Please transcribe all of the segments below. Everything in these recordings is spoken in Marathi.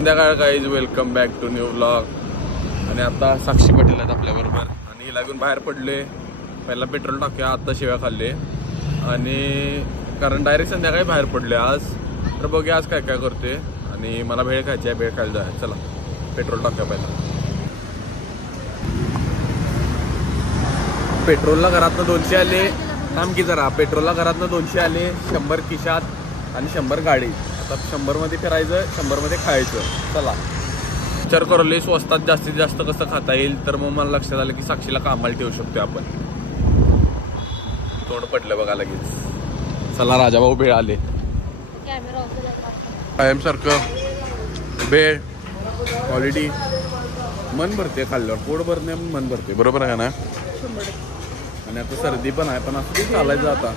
संध्याकाळ guys, welcome back to new vlog. आणि आता साक्षी पाटील आहेत आपल्या बरोबर आणि हिला घेऊन बाहेर पडले. पहिला पेट्रोल टाकूया, आता शिव्या खाल्ले आणि कारण डायरेक्ट संध्याकाळी बाहेर पडले आज. तर बघूया आज काय काय करते. आणि मला भेळ खायची आहे, भेळ खायला जाय. चला पेट्रोल टाकूया पहिला. पेट्रोलला घरातनं 200 आले. थांब की जरा. पेट्रोलला घरातनं 200 आले, 100 खिशात आणि 100 गाडी. आता 100 मध्ये फिरायचं, 100 मध्ये खायचं. चला विचार करले स्वस्तात जास्तीत जास्त कसं खाता येईल. तर मग मला लक्षात आलं की साक्षीला कामाला ठेवू शकतो आपण. तोंड पडलं बघा लगेच. चला राजाभाऊ भेळ आले. कायम सारखं भेळ क्वालिटी. मन भरते खाल्ल्यावर, पोट भरणे मन भरते. बरोबर आहे ना. आणि आता सर्दी पण आहे, पण असं चालायचं. आता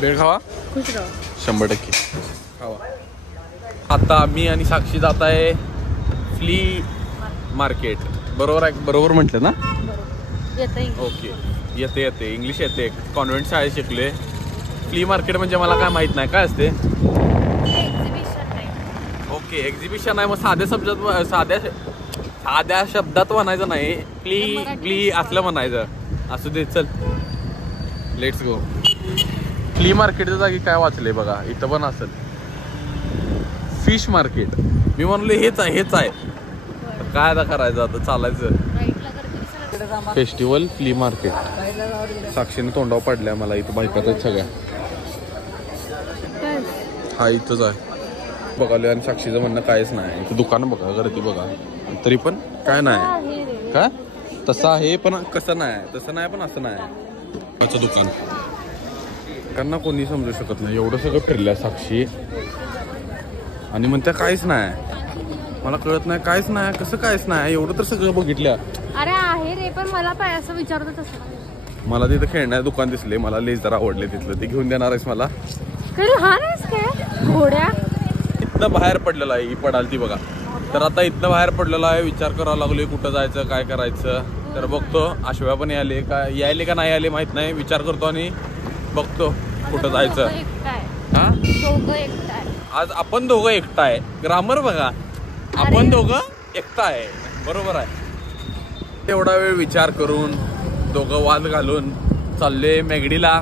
भेळ खावा, खुश राहा. 100% खावा. आता मी आणि साक्षी जात आहे फ्ली मार्केट. बरोबर आहे, बरोबर म्हटलं ना. ओके, येते येते इंग्लिश येते. कॉन्व्हेंट शाळेत शिकले. फ्ली मार्केट म्हणजे मला काय माहित नाही काय असते. ओके, एक्झिबिशन आहे. मग साध्या शब्दात म्हणायचं नाही. फ्ली असलं म्हणायचं. असू दे, चल लेट्स गो. फ्ली मार्केटच्या जागी काय वाचले बघा, इथं पण असेल फिश मार्केट. मी म्हणलो हेच आहे. काय आता करायचं, आता चालायचं. Festival flea market. साक्षीने तोंडावर पडल्या मला. इथं बायकाच आहेत सगळ्या. हा इथंच आहे बघाले. आणि साक्षीचं म्हणणं काहीच नाही. इथं दुकान बघा, गर्दी बघा, तरी पण काय नाही. काय तसं आहे पण कसं नाही, तसं नाही पण असं नाही. दुकान त्यांना कोणी समजू शकत नाही. एवढं सगळं फिरल्या साक्षी आणि म्हणत्या काहीच नाही. मला कळत नाही काहीच नाही, कसं काहीच नाही. एवढं तर सगळं बघितल्या. अरे आहे रे, पण मला पाय असं विचारत तसं. मला तिथं खेळण्याचं दुकान दिसले. मला लेझर आवडले तिथलं. ते घेऊन देणार आहेस मला. हा नाहीस काय घोड्या. इथनं बाहेर पडलेलं आहे. ही पडाल ती बघा. तर आता इथनं बाहेर पडलेलं आहे. विचार करावा लागलोय कुठं जायचं, काय करायचं. तर बघतो आश्व्या पण यायले का नाही आले माहित नाही. विचार करतो आणि बघतो कुठं जायचं. हा आज आपण दोघं एकटा आहे. ग्रामर बघा, आपण दोघं एकटा आहे. बरोबर आहे. एवढा वेळ विचार करून दोघं वाद घालून चालले मेगडीला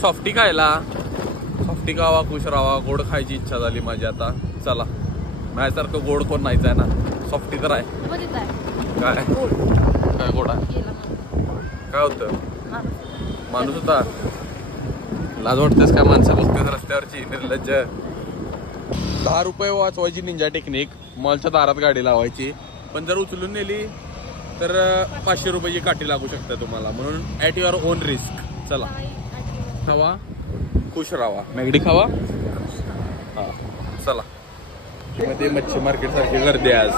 सॉफ्टी खायला. सॉफ्टी खावा, खुश राहावा. गोड खायची इच्छा झाली माझी आता. चला, माझ्यासारखं गोड कोण नाहीच आहे ना. सॉफ्टी तर आहे. काय काय गोड आहे. काय होतं, माणूस होता. लाज वाटतेस काय माणसं बघतेस रस्त्यावरची निर्लज्ज. 10 रुपये वाचवायची निंजा टेक्निक. मॉलच्या दारात गाडी लावायची, पण जर उचलून नेली तर 500 रुपयाची काठी लागू शकते तुम्हाला. म्हणून ॲट युअर ओन रिस्क. चला खावा, खुश राहावा. मॅगडी खावा. हा चला. मध्ये मच्छी मार्केट सारखी गर्दी आहे आज.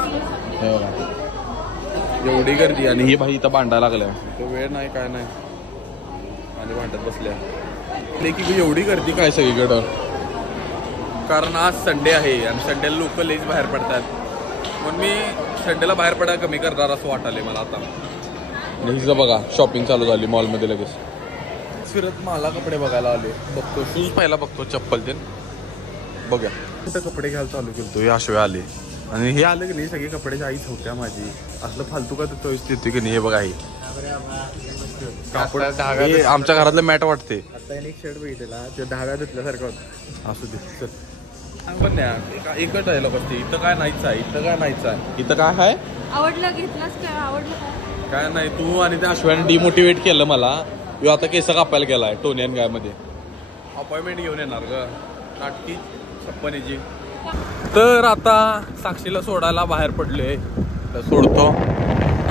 एवढी गर्दी. आणि ही भाई इथं भांडायला लागल्या. तो वेळ नाही काय नाही आणि भांडत बसल्या. की एवढी गर्दी काय सगळीकडं. कारण आज संडे आहे आणि संडेला लोक लईच बाहेर पडतात. म्हणून मी संडेला बाहेर पडायला कमी करणार असं वाटायलंय मला आता. हिचं बघा शॉपिंग चालू झाली मॉलमध्ये. लगेच फिरत मला कपडे बघायला आले. बघतो शूज पहिला बघतो, चप्पल ते बघा. कुठं कपडे घ्यायला चालू केलतो. हे आश्वे आले आणि हे आलं की नाही सगळे कपड्याची आईच होत्या माझी. असलं फालतू का चॉईस देते की नाही. हे बघा, हे कापड आमच्या घरातलं मॅट वाटते. आता एक शर्ट बघितला ते धागा धुतल्यासारखं होतं. असू दे पण नाही. एकच डायलॉग असते. इथं काय नाहीच आहे, इथं काय नाहीच आहे. इथं काय आहे. आवडलं घेतलंच काय, आवडलं काय नाही. तू आणि त्या अश्व्याने डिमोटिवेट केलं मला. यो आता केस कापायला गेलाय टोनियन गाय मध्ये. अपॉइंटमेंट घेऊन येणार ग नाटकी छप्पनीची. तर आता साक्षीला सोडायला बाहेर पडले. तर सोडतो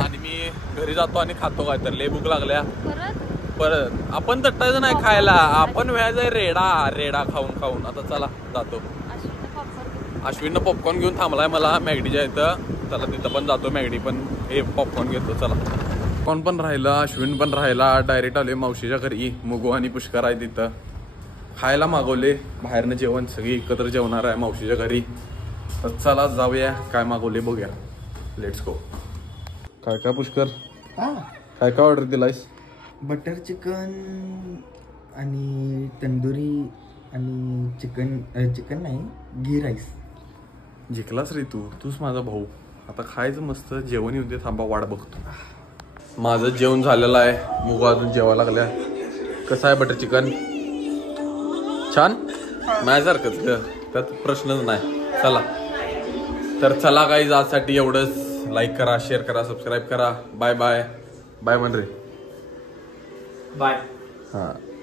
आणि मी घरी जातो आणि खातो काय तर. लय भूक लागल्या. परत आपण तट्टायचं नाही खायला. आपण व्याजाय रेडा खाऊन खाऊन. आता चला जातो. अश्विननं पॉपकॉर्न घेऊन थांबलाय मला मॅगडीच्या इथं. चला तिथं पण जातो. मॅगडी पण हे पॉपकॉर्न घेतो. चला. कोण पण राहिला, अश्विन पण राहिला. डायरेक्ट आले मावशीच्या घरी. मुगो आणि पुष्कर आहे तिथं. खायला मागवले बाहेरनं जेवण. सगळी एकत्र जेवणार आहे मावशीच्या घरी. तर चला जाऊया काय मागवले बघूया. Let's go. काय काय पुष्कर, काय काय ऑर्डर दिलायस. बटर चिकन आणि तंदुरी आणि चिकन नाही घी राईस. जिंकलास रे तूच माझा भाऊ. आता खायचं मस्त जेवण येऊन दे, थांबा वाट बघतो. माझं जेवण झालेलं आहे, मुग अजून जेवायला लागल्या. कसं आहे बटर चिकन? छान माझ्यासारखंच ग, त्यात प्रश्नच नाही. चला तर चला गाईज, आजसाठी एवढंच. लाईक करा, शेअर करा, सबस्क्राईब करा. Bye bye. बाय म्हण रे. बाय. हां.